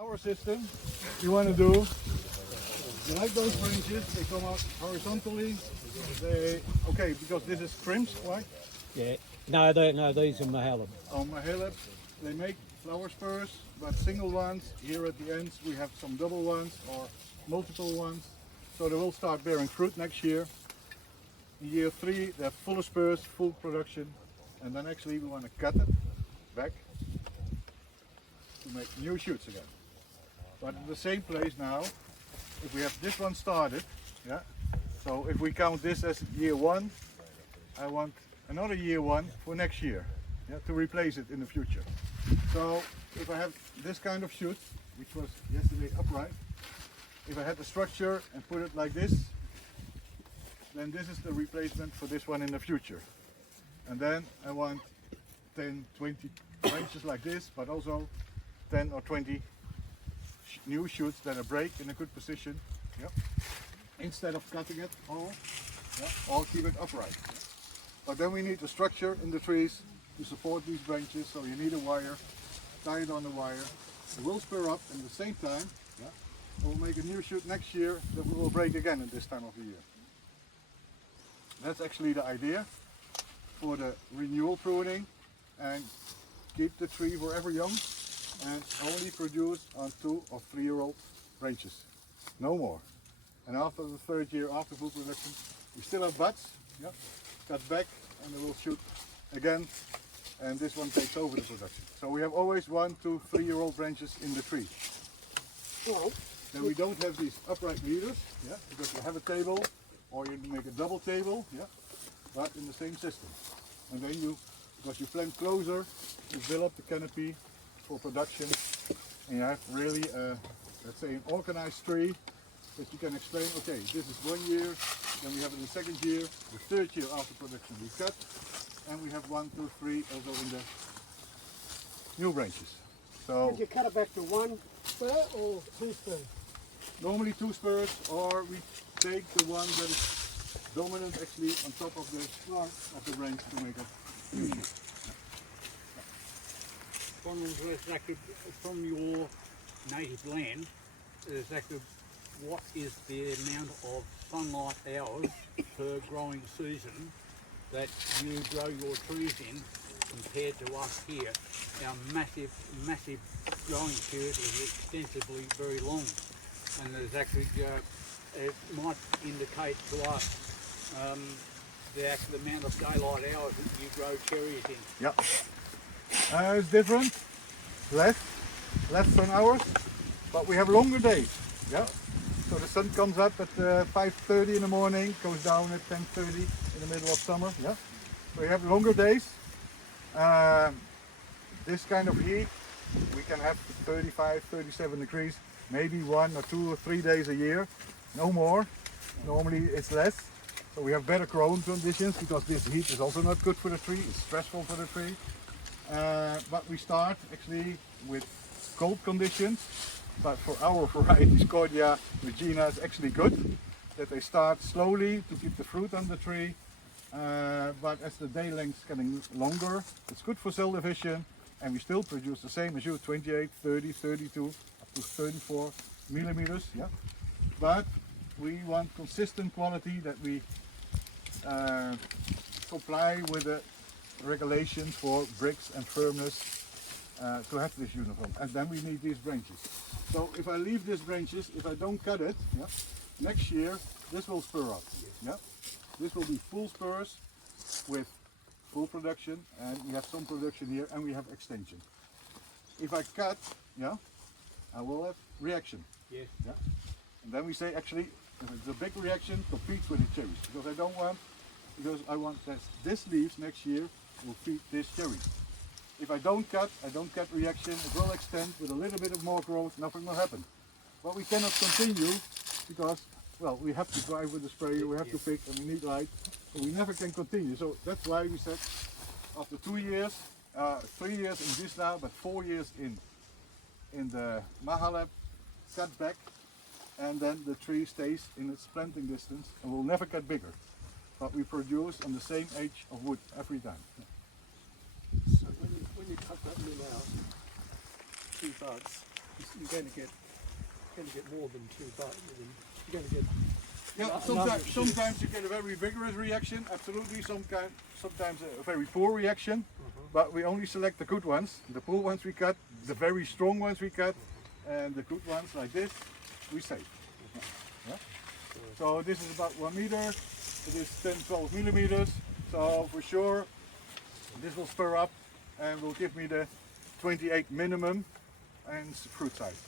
Our system, you want to do, you like those branches, they come out horizontally, okay, because this is crimps, right? Yeah. No, these are Mahalab. On Mahalab, they make flower spurs, but single ones. Here at the ends we have some double ones or multiple ones. So they will start bearing fruit next year. In year 3 they have full spurs, full production, and then actually we want to cut it back to make new shoots again. But in the same place now, if we have this one started, yeah, so if we count this as year 1, I want another year 1 for next year, yeah, to replace it in the future. So if I have this kind of shoot, which was yesterday upright, if I had the structure and put it like this, then this is the replacement for this one in the future. And then I want 10, 20 branches like this, but also 10 or 20 new shoots that are break in a good position, yeah, instead of cutting it all, yeah, or keep it upright. But then we need the structure in the trees to support these branches, so you need a wire, tie it on the wire. It will spur up and at the same time, yeah, it will make a new shoot next year that we will break again at this time of the year. That's actually the idea for the renewal pruning, and keep the tree forever young and only produce on 2 or 3 year old branches, no more. And after the 3rd year, after full production, we still have buds, yeah, cut back and they will shoot again, and this one takes over the production. So we have always 1, 2, 3 year old branches in the tree. Well, Then we don't have these upright leaders, yeah, because you have a table or you make a double table, yeah, but in the same system. And then you, because you plant closer, you build up the canopy for production, and you have really, let's say, an organized tree that you can explain, okay, this is 1 year, then we have it in the 2nd year, the 3rd year after production we cut, and we have 1, 2, 3 also in the new branches. So would you cut it back to 1 spur or 2 spurs? normally 2 spurs, or we take the one that is dominant actually on top of the branch to make it new shoot. From your native land, exactly what is the amount of sunlight hours per growing season that you grow your trees in compared to us here? Our massive growing period is extensively very long, and there's actually it might indicate to us the actual amount of daylight hours that you grow cherries in. Yeah. It's different, less than hours, but we have longer days. Yeah. So the sun comes up at 5:30 in the morning, goes down at 10:30 in the middle of summer. Yeah. So we have longer days. This kind of heat, we can have 35, 37 degrees, maybe 1 or 2 or 3 days a year, no more. Normally it's less. So we have better growing conditions, because this heat is also not good for the tree, it's stressful for the tree. But we start actually with cold conditions, but for our varieties, Cordia, Regina, is actually good, that they start slowly to keep the fruit on the tree, but as the day length is getting longer, it's good for cell division, and we still produce the same as you, 28, 30, 32, up to 34 millimeters, yeah. But we want consistent quality, that we comply with the regulations for bricks and firmness to have this uniform, and then we need these branches. So if I leave these branches, if I don't cut it, yeah, next year this will spur up. Yeah, this will be full spurs with full production, and we have some production here, and we have extension. If I cut, yeah, I will have reaction. Yes. Yeah, and then we say actually, if it's a big reaction, compete with the cherries, because I want that this leaves next year will feed this cherry. If I don't cut reaction, it will extend with a little bit of more growth, nothing will happen. But we cannot continue, because, well, we have to drive with the sprayer, we have to pick, and we need light, so we never can continue. So that's why we said, after 2 years, 3 years in this now, but 4 years in the Mahalab, cut back, and then the tree stays in its planting distance and will never get bigger. But we produce on the same age of wood every time. So when you cut that in out, 2 buds, you're going to get more than 2 buds. You're going to get Yeah, sometimes you get a very vigorous reaction, absolutely. Sometimes a very poor reaction, but we only select the good ones. The poor ones we cut, the very strong ones we cut, and the good ones like this we save. Yeah. So this is about 1 meter. It is 10-12 millimeters. So for sure this will spur up and will give me the 28 minimum and fruit size.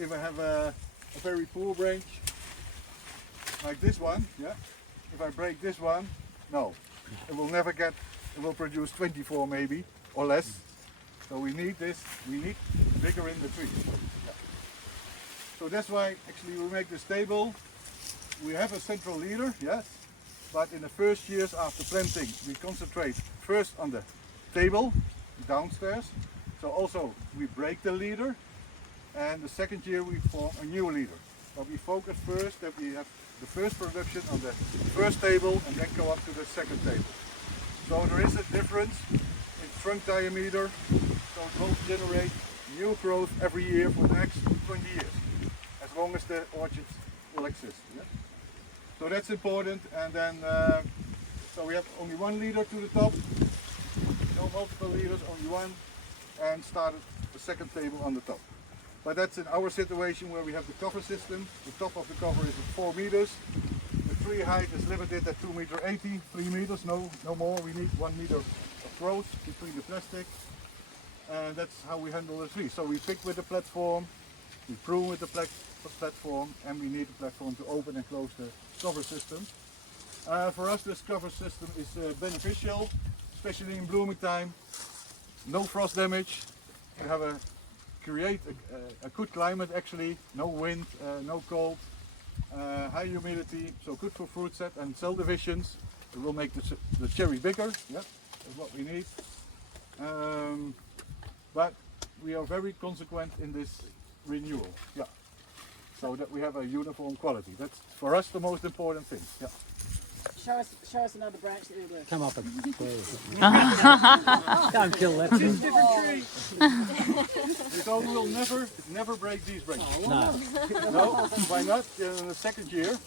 If I have a very poor branch like this one, yeah, if I break this one, no, it will never get, it will produce 24 maybe or less. So we need this, we need vigor in the tree. Yeah. So that's why actually we make this table. We have a central leader, yes, but in the first years after planting we concentrate first on the table downstairs. So also we break the leader, and the second year we form a new leader. But we focus first that we have the first production on the first table and then go up to the second table. So there is a difference in trunk diameter, so it will generate new growth every year for the next 20 years, as long as the orchards will exist. Yeah? So that's important, and then so we have only 1 leader to the top, no multiple leaders, only one, and started the second table on the top. But that's in our situation where we have the cover system. The top of the cover is at 4 meters. The tree height is limited at 2,80 meters, 3 meters, no more. We need 1 meter of growth between the plastic. And that's how we handle the tree. So we pick with the platform, we prune with the platform, and we need the platform to open and close the cover system. For us this cover system is beneficial, especially in blooming time. No frost damage. We have create a good climate actually, no wind, no cold, high humidity, so good for fruit set and cell divisions. It will make the cherry bigger, yeah, that's what we need. But we are very consequent in this renewal, yeah, so that we have a uniform quality. That's for us the most important thing, yeah. Show us another branch that we work. Come up and don't kill that. So we will never break these branches. No. No, why not? In the second year,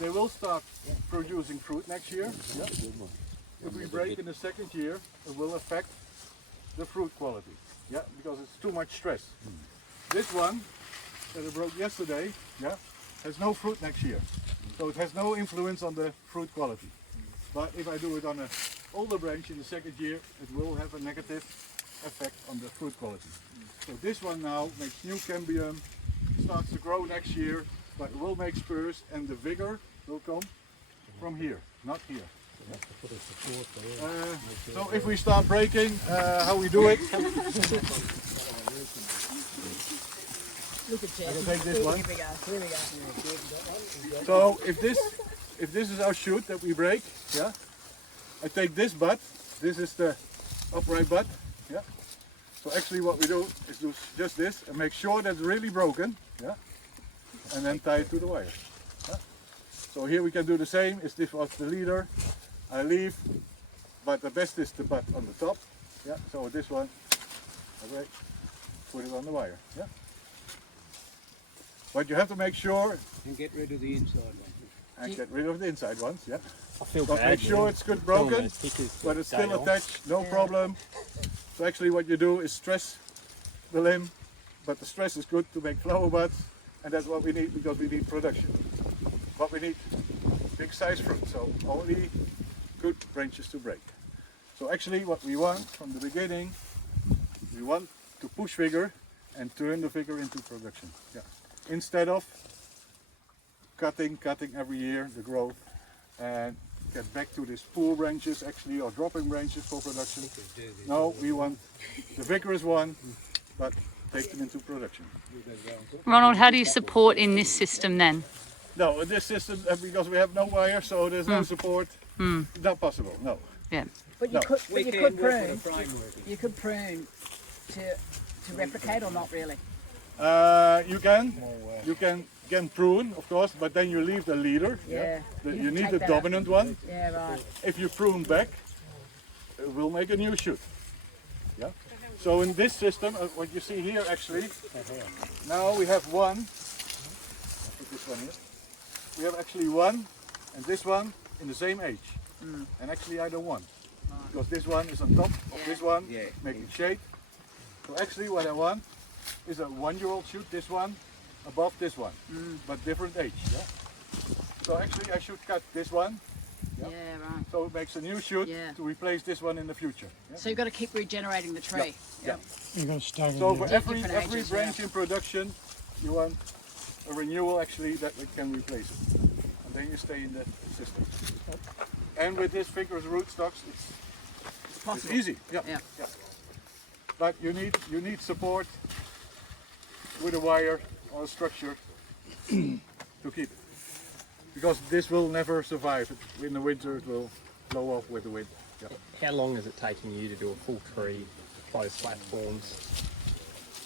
they will start producing fruit next year. Yeah. If we break in the second year, it will affect the fruit quality. Yeah, because it's too much stress. This one that I broke yesterday, yeah, has no fruit next year. So it has no influence on the fruit quality. But if I do it on an older branch in the second year, it will have a negative effect on the fruit quality. So this one now makes new cambium, starts to grow next year, but it will make spurs, and the vigor will come from here, not here. So if we start breaking, how we do it? Look at Jess. I can take this one. Here we go. Here we go. So if this is our shoot that we break, yeah, I take this bud. This is the upright bud, yeah. So actually what we do is do just this and make sure that's really broken, yeah, and then tie it to the wire. Yeah? So here we can do the same. If this was the leader, I leave, but the best is the bud on the top, yeah. So this one, okay, put it on the wire, yeah. But you have to make sure And get rid of the inside one. and get rid of the inside ones, yeah. I feel But bad. make sure it's good broken, but it's still attached, no problem. So actually what you do is stress the limb, but the stress is good to make flower buds, and that's what we need because we need production. But we need big size fruit, so only good branches to break. So actually what we want from the beginning, we want to push vigor and turn the vigor into production. Yeah. Instead of cutting every year the growth and get back to these poor branches actually, or dropping branches for production. No, we want the vigorous one, but take them into production. Ronald, how do you support in this system then? No, in this system, because we have no wire, so there's no support, not possible, no. Yeah. But you No. could, but you could prune. framework. You could prune to replicate, or not really. You can prune, of course, but then you leave the leader. Yeah. You need take the that out. dominant one. Yeah, right. If you prune back, it will make a new shoot. Yeah. So in this system, what you see here actually, now we have one. Put this one here. We have actually one and this one in the same age. And actually I don't want. Because this one is on top of this one, making shade. So actually what I want is a 1-year-old shoot this one above this one, but different age. Yeah? So actually I should cut this one. Yeah, right. So it makes a new shoot Yeah. to replace this one in the future. Yeah? So you've got to keep regenerating the tree. Yeah. You're going to stagger So for every Different ages, branch in production, you want a renewal actually that it can replace it. And then you stay in the system. And with this vigorous rootstocks, it's easy. Yeah. Yeah. Yeah. But you need support with a wire or a structure to keep it. Because this will never survive. In the winter it will blow off with the wind. Yeah. How long is it taking you to do a full tree, closed platforms?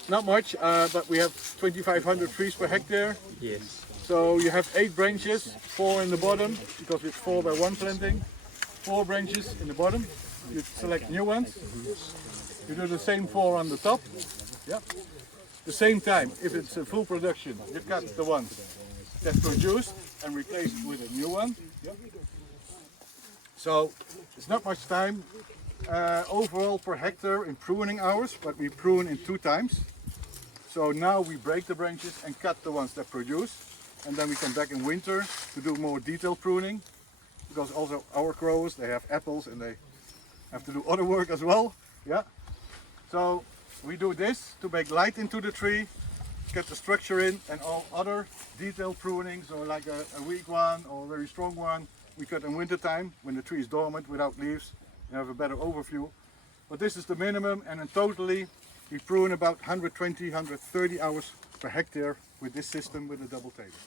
Not much, but we have 2,500 trees per hectare. Yes. So you have 8 branches, 4 in the bottom, because it's 4 by 1 planting. 4 branches in the bottom. You select new ones. You do the same 4 on the top. Yeah. The same time, if it's a full production, you cut the ones that produced and replace it with a new one. Yeah. So it's not much time overall per hectare in pruning hours, but we prune in 2 times. So now we break the branches and cut the ones that produce, and then we come back in winter to do more detailed pruning, because also our growers, they have apples and they have to do other work as well. Yeah. So we do this to make light into the tree, get the structure in, and all other detailed pruning, so like a weak one or a very strong one, we cut in winter time when the tree is dormant without leaves. You have a better overview. But this is the minimum, and in totally we prune about 120, 130 hours per hectare with this system with a double table.